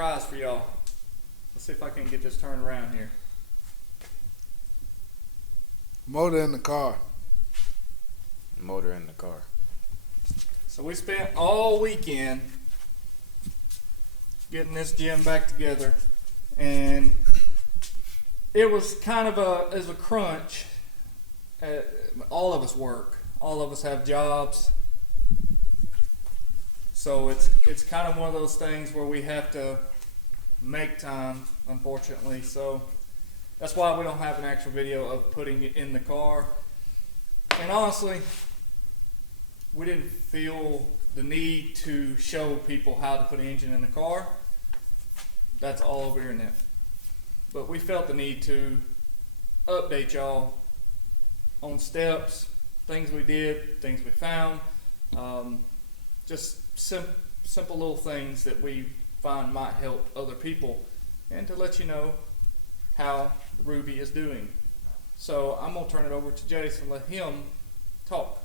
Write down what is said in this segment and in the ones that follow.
surprise for y'all. Let's see if I can get this turned around here. Motor in the car. Motor in the car. So we spent all weekend getting this gym back together, and it was kind of a crunch. All of us work. All of us have jobs. So it's kind of one of those things where we have to make time, unfortunately. So that's why we don't have an actual video of putting it in the car. And honestly, we didn't feel the need to show people how to put an engine in the car. That's all over the internet. But we felt the need to update y'all on steps, things we did, things we found, just simple little things that we find might help other people, and to let you know how Ruby is doing. So I'm going to turn it over to Jason and let him talk.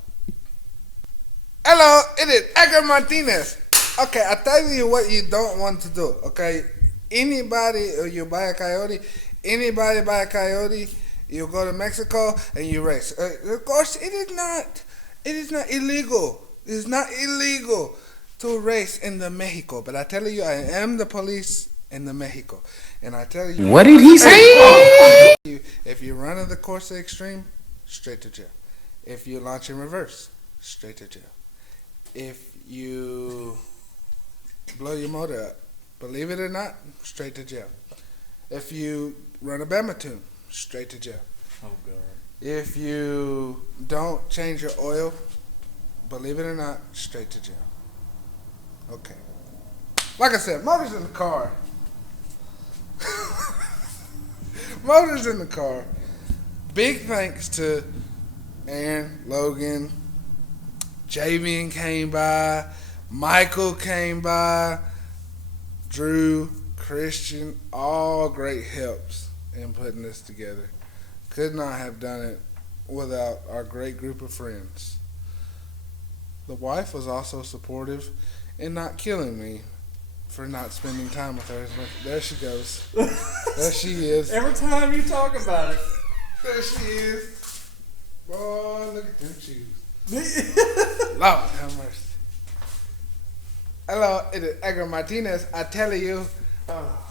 Hello, it is Edgar Martinez. Okay, I tell you what you don't want to do. Okay, anybody, you buy a Coyote, anybody buy a Coyote, you go to Mexico and you race. Of course, it is not illegal. It is not illegal to race in the Mexico. But I tell you, I am the police in the Mexico, and I tell you. What did he say? If you run in the Corsa Extreme, straight to jail. If you launch in reverse, straight to jail. If you blow your motor up, believe it or not, straight to jail. If you run a Bama tune, straight to jail. Oh, God. If you don't change your oil, believe it or not, straight to jail. Okay. Like I said, motors in the car. Motors in the car. Big thanks to Aaron, Logan, Javian came by, Michael came by, Drew, Christian, all great helps in putting this together. Could not have done it without our great group of friends. The wife was also supportive in not killing me for not spending time with her as much. There she goes. There she is. Every time you talk about it. There she is. Boy, look at them shoes. Lord have mercy. Hello, it is Edgar Martinez. I tell you,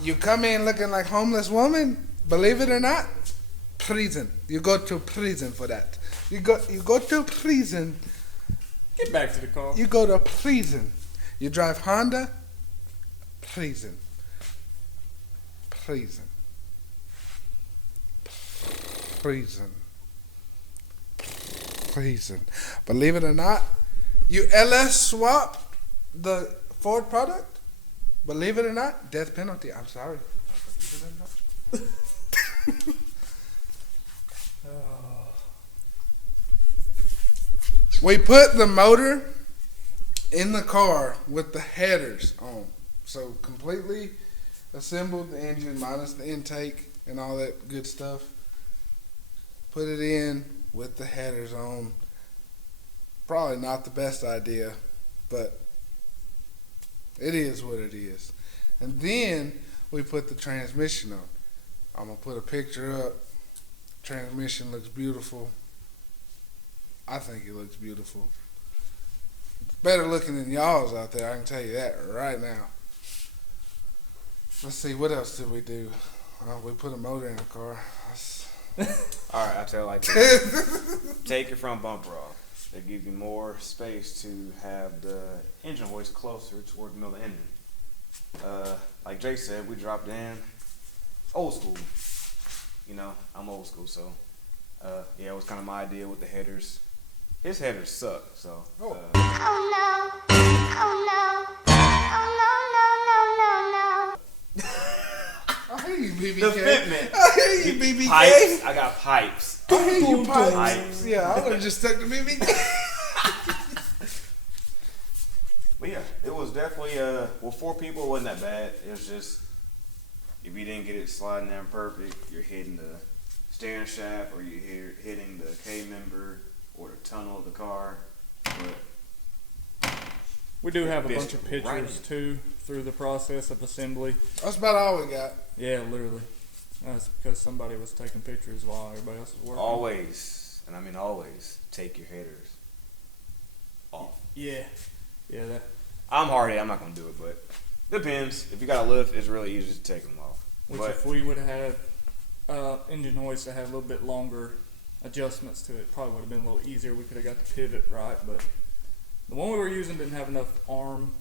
you come in looking like homeless woman, believe it or not, prison. You go to prison for that. You go to prison. Get back to the car. You go to prison. You drive Honda, prison. Prison. Prison. Prison. Believe it or not, you LS swap the Ford product, believe it or not, death penalty. I'm sorry. Believe it or not. We put the motor in the car with the headers on. So completely assembled the engine minus the intake and all that good stuff. Put it in with the headers on. Probably not the best idea, but it is what it is. And then we put the transmission on. I'm going to put a picture up. Transmission looks beautiful. I think it looks beautiful. It's better looking than y'all's out there, I can tell you that right now. Let's see, what else did we do? We put a motor in the car. Alright, I'll tell you like this. Take your front bumper off. It gives you more space to have the engine hoist closer toward the middle of the engine. Like Jay said, we dropped in old school. You know, I'm old school, so yeah, it was kind of my idea with the headers. His headers suck, so. Oh no! Oh no! Oh no! I hear you, BBK. The fitment. I hear you, BBK. Pipes. I got pipes. I hear you, pipes. Pipes. Yeah, I would have just stuck to BBK. But yeah, it was definitely, well, 4 people, it wasn't that bad. It was just, if you didn't get it sliding down perfect, you're hitting the steering shaft, or you're hitting the K-member, or the tunnel of the car. But we do have a bunch of pictures too through the process of assembly. That's about all we got. Yeah, literally. That's because somebody was taking pictures while everybody else was working. Always, and I mean always, take your headers off. Yeah. Yeah, that. I'm hardy. I'm not gonna do it, but depends. If you got a lift, it's really easy to take them off. Which But if we would have had engine hoist that had a little bit longer adjustments to it, probably would have been a little easier. We could have got the pivot right, but the one we were using didn't have enough arm,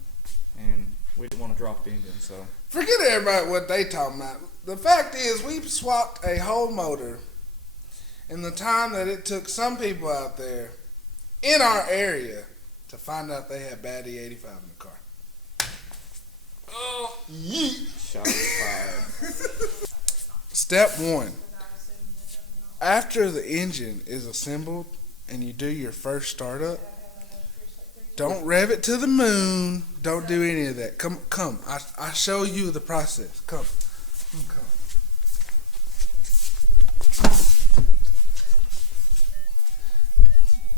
and we didn't want to drop the engine, so. Forget everybody what they talking about. The fact is, we swapped a whole motor in the time that it took some people out there in our area to find out they had bad E85 in the car. Oh, shots fired. Step one. After the engine is assembled and you do your first startup, don't rev it to the moon. Don't do any of that. Come. I show you the process. Come.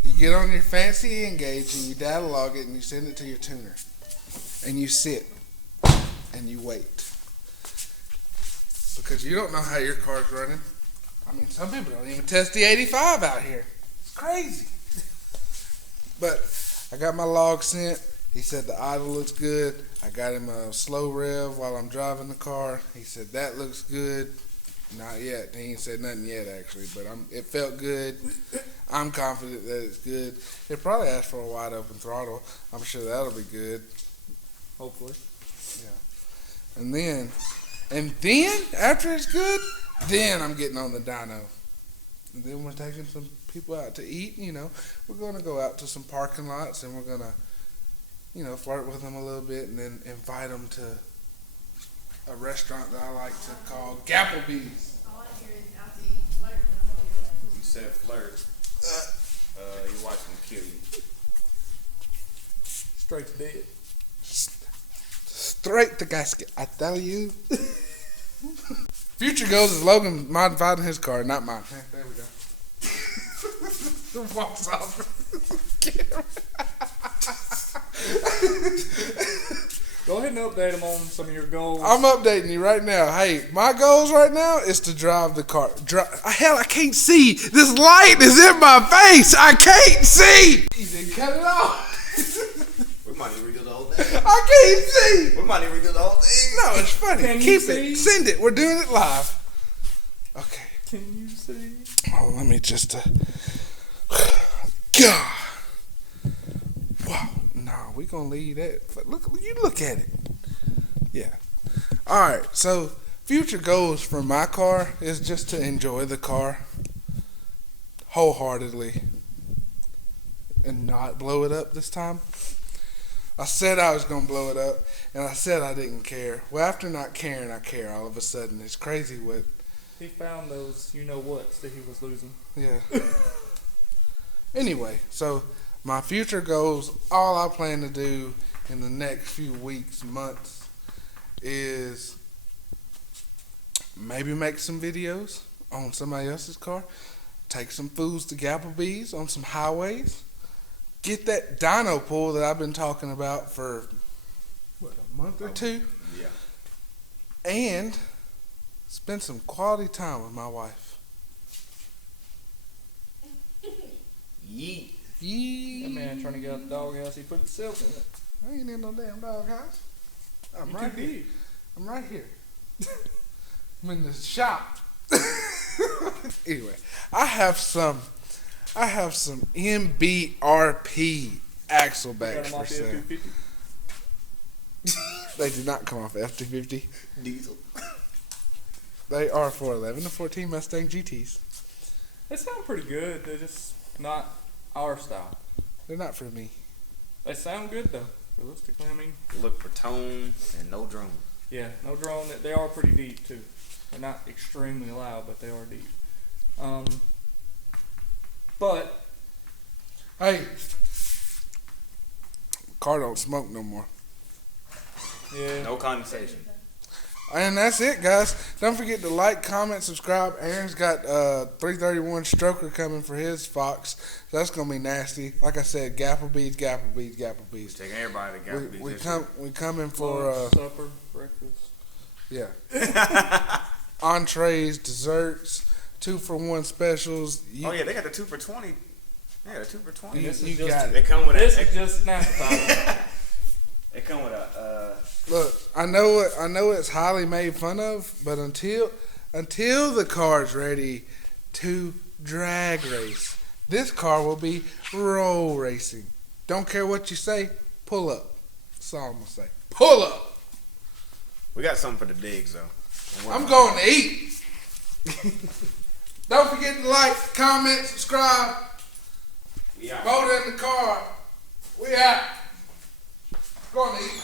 You get on your fancy Engage and you data log it and you send it to your tuner. And you sit and you wait. Because you don't know how your car's running. I mean, some people don't even test the 85 out here. It's crazy. But I got my log sent. He said the idle looks good. I got him a slow rev while I'm driving the car. He said that looks good. Not yet. He ain't said nothing yet, actually. But it felt good. I'm confident that it's good. It probably asked for a wide open throttle. I'm sure that'll be good. hopefully. Yeah. And then after it's good, then I'm getting on the dyno. And then we're taking some people out to eat, you know. We're going to go out to some parking lots and we're going to, you know, flirt with them a little bit and then invite them to a restaurant that I like to call Gapplebee's. You said flirt. You watch them kill you. Straight to dead. Straight to gasket, I tell you. Future goes is Logan modifying his car, not mine. There we go. Walks off. Go ahead and update them on some of your goals. I'm updating you right now. Hey, my goals right now is to drive the car. Hell, I can't see. This light is in my face. I can't see. Easy, cut it off. We might need to redo the whole thing. I can't see. We might need to redo the whole thing. No, it's funny. Can you Keep see? it. Send it. We're doing it live. Okay. Can you see? Oh, let me just. God. Wow. No, we gonna leave that. Look, you look at it. Yeah. All right. So, future goals for my car is just to enjoy the car wholeheartedly and not blow it up this time. I said I was gonna blow it up, and I said I didn't care. Well, after not caring, I care all of a sudden. It's crazy what. He found those you-know-whats that he was losing. Yeah. Anyway, so my future goals, all I plan to do in the next few weeks, months, is maybe make some videos on somebody else's car, take some foods to Gapplebee's on some highways, get that dyno pull that I've been talking about for, a month or two, Yeah. and spend some quality time with my wife. Yeet. That man trying to get out the doghouse, he put himself in it. I ain't in no damn doghouse. I'm You right too here. big. I'm right here. I'm in the shop. Anyway, I have some MBRP axle Got backs him for off the sale. F-250. They do not come off F-250. Diesel. They are for 11 to 14 Mustang GTs. They sound pretty good. They're just not our style. They're not for me. They sound good though. Realistically, I mean, Look for tone and no drone. yeah, no drone. They are pretty deep too. They're not extremely loud, but they are deep. But Hey, car don't smoke no more. yeah, No condensation. And that's it, guys. Don't forget to like, comment, subscribe. Aaron's got 331 stroker coming for his Fox. So that's gonna be nasty. Like I said, Gapplebees. Taking everybody to Gapplebees. We coming for supper, breakfast. yeah. Entrees, desserts, 2-for-1 specials. Oh yeah, they got the 2 for $20. Yeah, the 2 for $20. You got They it. come with This a. is just an appetizer. They come with a. Look, I know it's highly made fun of, but until the car's ready to drag race, this car will be roll racing. Don't care what you say, pull up. That's all I'm gonna say. Pull up. We got something for the digs though. I'm going to eat. Don't forget to like, comment, subscribe. Yeah. Vote in the car. We out. Going to eat.